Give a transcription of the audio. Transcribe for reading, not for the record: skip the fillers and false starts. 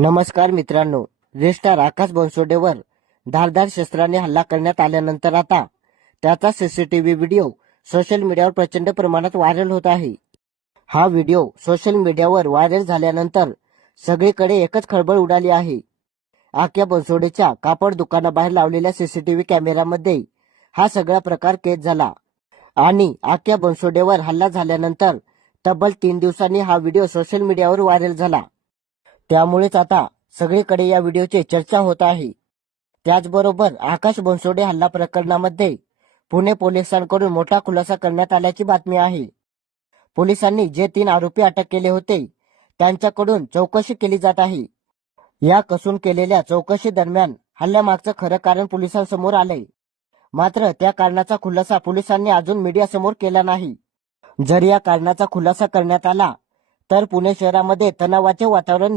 नमस्कार मित्रांनो, रेस्टार आकाश बनसोडेवर धारदार शस्त्राने हल्ला करण्यात आल्यानंतर आता त्याचा सीसीटीव्ही व्हिडिओ सोशल मीडियावर प्रचंड प्रमाणात व्हायरल होत आहे। हा व्हिडिओ सोशल मीडियावर व्हायरल झाल्यानंतर सगळीकडे एकच खळबळ उडाली आहे। आक्या बनसोडेच्या कापड दुकानाबाहेर लावलेल्या सीसीटीव्ही कॅमेऱ्यामध्ये हा सगळा प्रकार कैद झाला आणि आक्या बनसोडेवर हल्ला झाल्यानंतर तब्बल 3 दिवसांनी हा व्हिडिओ सोशल मीडियावर व्हायरल झाला। त्यामुळेच आता सगळीकडे या व्हिडिओची चर्चा होत आहे। त्याचबरोबर आकाश बनसोडे हल्ला प्रकरणामध्ये पुणे पोलिसांकडून मोठा खुलासा करण्यात आल्याची बातमी आहे। पोलिसांनी जे 3 आरोपी अटक केले होते त्यांच्याकडून चौकशी केली जात आहे। या कसून केलेल्या चौकशी दरम्यान हल्ल्यामागचं खरं कारण पोलिसांसमोर आलंय, मात्र त्या कारणाचा खुलासा पोलिसांनी अजून मीडियासमोर केला नाही। जर या कारणाचा खुलासा करण्यात आला तर पुणे शहरामध्ये तणावाचे वातावरण